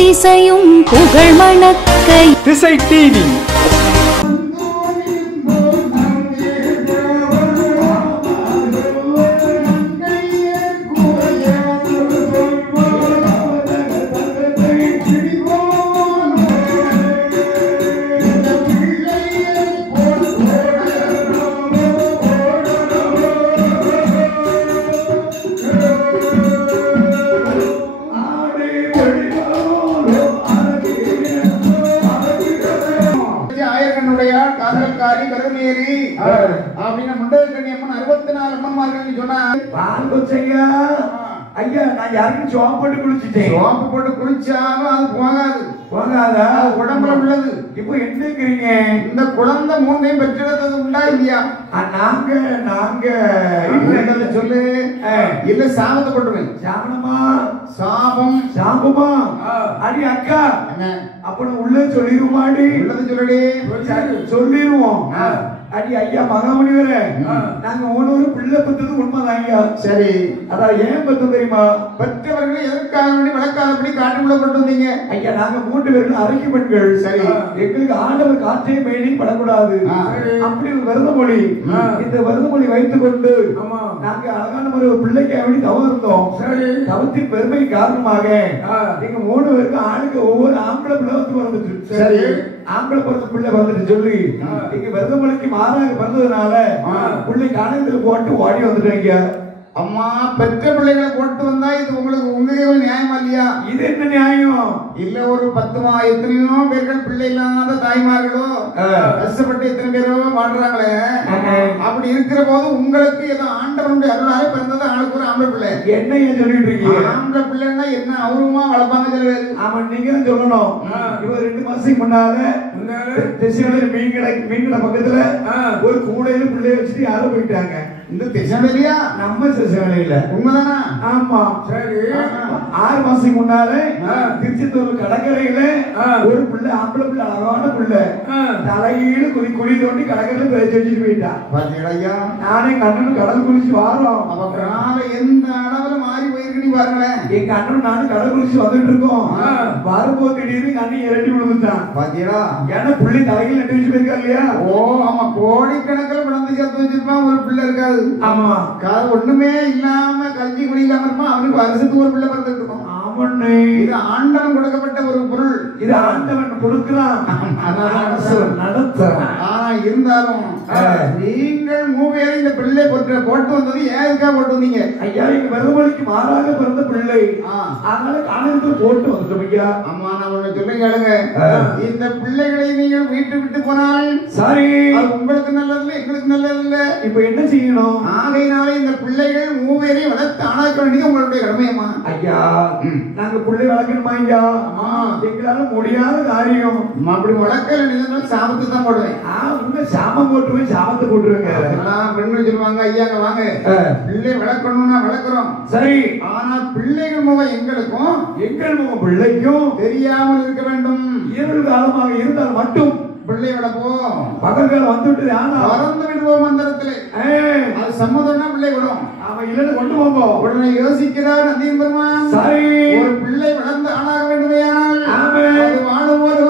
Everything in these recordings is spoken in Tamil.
எத்திசையும் புகழ் மணக்க திசை டிவி. அப்படின்னு முண்டகண்ணி அம்மன் 64 அம்மன்மார்கள் சொன்னாங்க. ஐயா நான் யாருக்கும் சோப்பு போட்டு குளிச்சுட்டேன். சோப்பு போட்டு குளிச்சாலும் அது போகாதா உடம்புல உள்ளது. இப்போ என்னங்கிறீங்க? இந்த குழந்தை மூணையும் பெற்றெடுத்தது உண்டா இல்லையா? நாங்க சொல்லு. இல்ல சாபத்தை போட்டுருவேன். சாபமா அடி அக்கா அப்ப உள்ள சொல்லிருமாடி. உள்ளது சொல்லடி சொல்லிருவோம். அடி ஐயா மகாமணிவரே, நாங்க ஒரு பிள்ளை பெற்றது உண்மைதான் ஐயா. சரி, அதான் ஏன் பெற்றது தெரியுமா? பெற்றவர்களை எதற்காக வேண்டி வளர்க்காதபடி காட்டுக்குள்ள கொண்டு வந்தீங்க ஐயா. நாங்க 3 பேரும் அரைக்கு பெண்கள். சரி, எங்களுக்கு ஆண்டவர் காற்றையும் மேலையும் படக்கூடாது. அப்படி ஒரு வருதமொழி. இந்த வருதமொழி வைத்துக் கொண்டு நாங்க அழகான ஒரு பிள்ளைக்காக வேண்டி தவம் இருந்தோம். தவத்தின் பெருமை காரணமாக நீங்க 3 பேருக்கு ஆளுக்கு ஒவ்வொரு ஆம்பளை பிள்ளை வந்து வந்துட்டு. சரி, ஆம்பளை பிறந்த பிள்ளை வந்துட்டு சொல்லி நீங்க வருதமொழிக்கு மாறாக பிறந்ததுனால பிள்ளை காணத்தில் போட்டு ஓடி வந்துட்டீங்க. அம்மா பெற்ற பிள்ளைகளை போட்டு வந்தா இது உங்களுக்கு உண்மையே நியாயமா இல்லையா? இது என்ன நியாயம்? இல்ல ஒரு 10 எத்தனையோ பேர்கள் பிள்ளை இல்லாத தாய்மார்களோ கஷ்டப்பட்டு எத்தனை பேரோ வாழ்றாங்களே. அப்படி இருக்கிற போது உங்களுக்கு ஏதோ ஆண்டவனுடைய அருளாக பிறந்தது ஆளுக்கு ஒரு ஆம்பளை பிள்ளை. என்ன சொல்லிட்டு இருக்கீங்க? ஆம்பளை பிள்ளைன்னா என்ன அவருமா வளர்ப்பாங்க சில பேர். ஆமா, நீங்க தான் சொல்லணும். இவர் 2 மாசத்துக்கு முன்னால மீன்கடை பக்கத்துல ஒரு கூடையில பிள்ளைய வச்சுட்டு யாரும் போயிட்டாங்க. இந்த திசையிலையா? நம்ம திசையில உண்மைதானா? ஆமா. சரி, 6 மாசத்துக்கு முன்னால திருச்செந்தூர் கடற்கரையில ஒரு பிள்ளை ஆம்பளை பிள்ளை அழகான பிள்ளை தலையீடு குழி தோண்டி கடற்கரையில பேச்சு வச்சுட்டு போயிட்டா. பாத்தீங்களா? நானே கண்ணனும் கடல் குளிச்சு வாரோம். அவ எந்த அளவுல மாறி போயிருக்கு பாருங்களேன். எங்க அண்ணன் நானும் கடல் குளிச்சு வந்துட்டு இருக்கோம். வரும்போது திடீர்னு கண்ணி இரட்டி விழுந்துட்டான். பாத்தீங்களா? ஏன்னா பிள்ளை தலையில் நட்டு வச்சு போயிருக்கா இல்லையா? ஓ ஆமா, கோடிக்கணக்கில் பிறந்து சேர்த்து வச்சிருப்பான். ஒரு பிள்ளை இருக்காது. ஆமா, ஒண்ணுமே இல்லாம கல்வி குடிக்காம இருப்பான். அவனுக்கு வருஷத்துக்கு ஒரு பிள்ளை பிறந்துட்டு இருக்கும். இது ஆண்டவன் கொடுக்கப்பட்ட ஒரு பொருள். இது ஆண்டவன் கொடுக்கிறான். ஆனா இருந்தாலும் நீங்கள் 3 பேரும் இந்த பிள்ளை போட்டு வந்தது ஏதுக்கா போட்டு வந்தீங்க? ஐயா, எங்க வருமொழிக்கு மாறாக பிறந்த பிள்ளை, அதனால காணத்தில் போட்டு வந்துட்டோம் ஐயா. அம்மா, நான் ஒண்ணு சொல்ல கேளுங்க. இந்த பிள்ளைகளை நீங்கள் வீட்டு விட்டு போனால் சரி, அது உங்களுக்கு நல்லது இல்லை, எங்களுக்கு நல்லது இல்லை. இப்ப என்ன செய்யணும்? ஆகையினால இந்த பிள்ளைகள் 3 பேரையும் வளர்த்து ஆளாக்க வேண்டியது உங்களுடைய கடமையம்மா. ஐயா, நாங்க பிள்ளை வளர்க்கணுமா ஐயா? எங்களால முடியாத காரியம். அப்படி வளர்க்கல நீங்க சாபத்தை தான் போடுவேன். உங்க சாபம் போட்டுருவேன், சாபத்தை போட்டுருவேங்க. பெண்கள் சொல்லுவாங்க, ஐயாங்க வாங்க பிள்ளை வளர்க்கணும்னா வளர்க்கிறோம். சரி, ஆனா பிள்ளைகள் முகம் எங்களுக்கும் எங்கள் முகம் பிள்ளைக்கும் தெரியாமல் இருக்க வேண்டும். இரவு காலமாக இருந்தால் மட்டும் பிள்ளை வளர்ப்போம். பகல்கள் வந்துட்டு மறந்து விடுவோம். மந்திரத்திலே அது சம்மதம்னா பிள்ளை விடும். அவன் இல்லைன்னு கொண்டு போவோம். உடனே யோசிக்கிறார் நந்தியம் பெருமான். சரி, ஒரு பிள்ளை வளர்ந்து ஆளாக வேண்டுமையானால் அது வாழும் ஒரு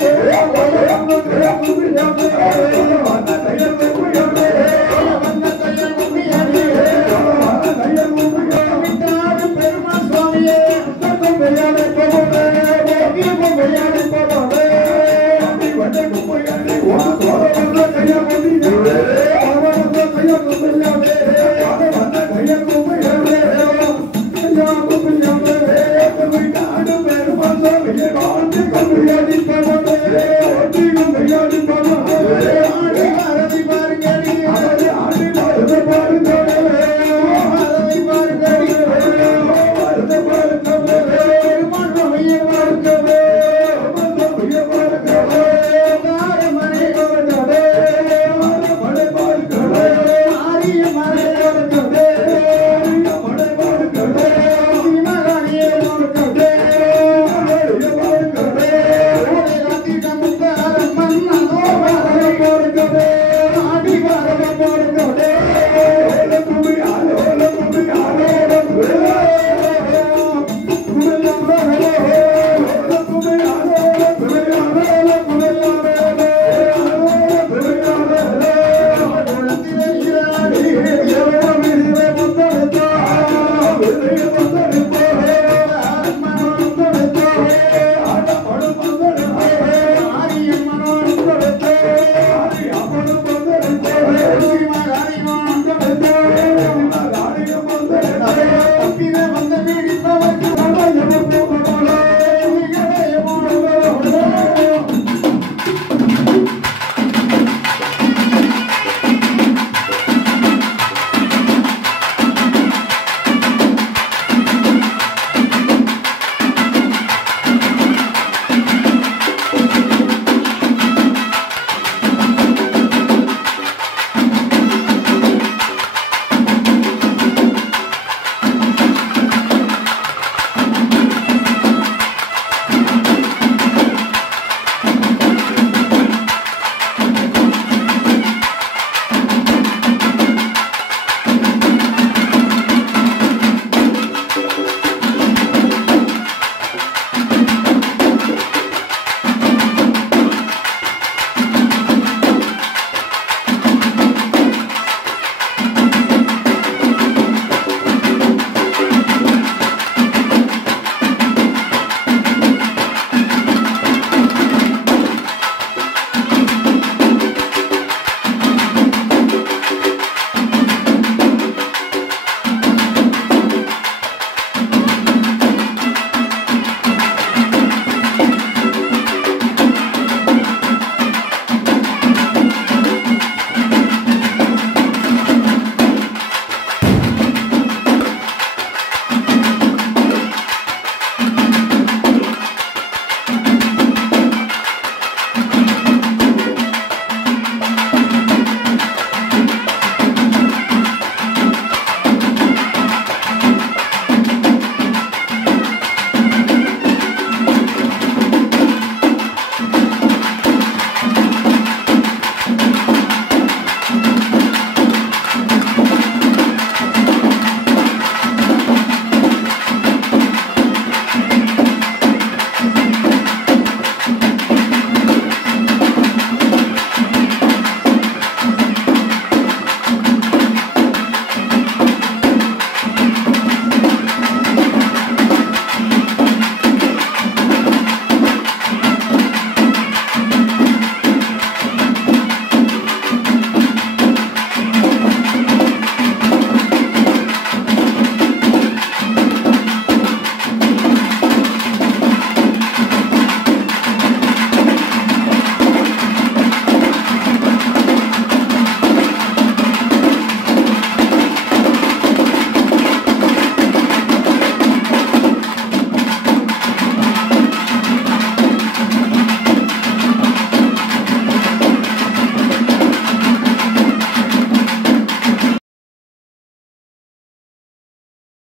Yeah.